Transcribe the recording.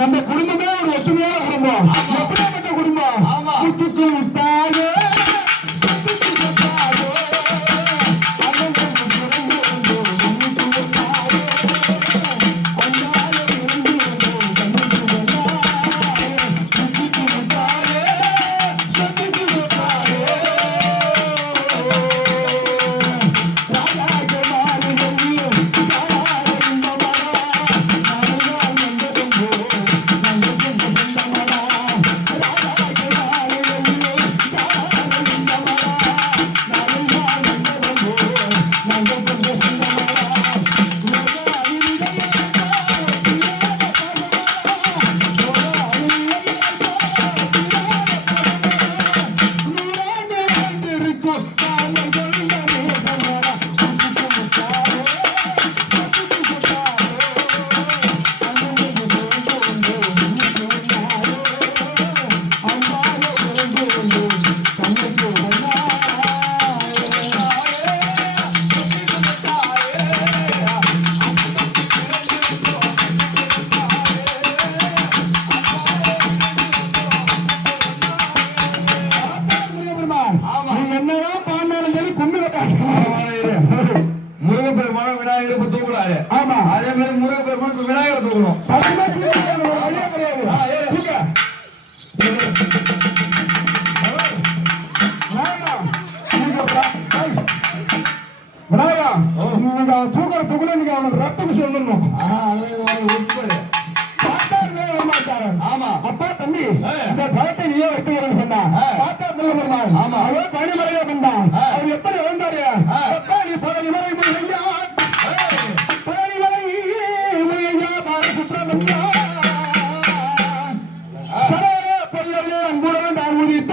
நம்ம குடும்பமே ஒரு ஒற்றுமையான குடும்பம். எப்படிப்பட்ட குடும்பம்? குத்துக்கு விட்டாலே முருகப்பெருமான விநாயகரை தூக்குறாரு. ஆமா, அதே மாதிரி முருகப்பெருமான் விநாயகரை தூக்கணும். தூக்குற தூக்குல நீங்க அவனுக்கு ரத்தம் சொல்லணும். ஆமா, அப்பா தம்பி இந்த பழத்தை நீயே வைத்துக்கிறேன்னு சொன்னா பார்த்தா முருகப்பெருமான். ஆமா, அவன் பணிமறையா பண்ணான். அவர் எப்படி வந்தாரு? அப்பா நீ பழனிமலை முருகையா, பழனிமலை முருகையா பார சுப்பிரமணியா, சரவண பெரியவரே அன்புடன் நான் உதித்த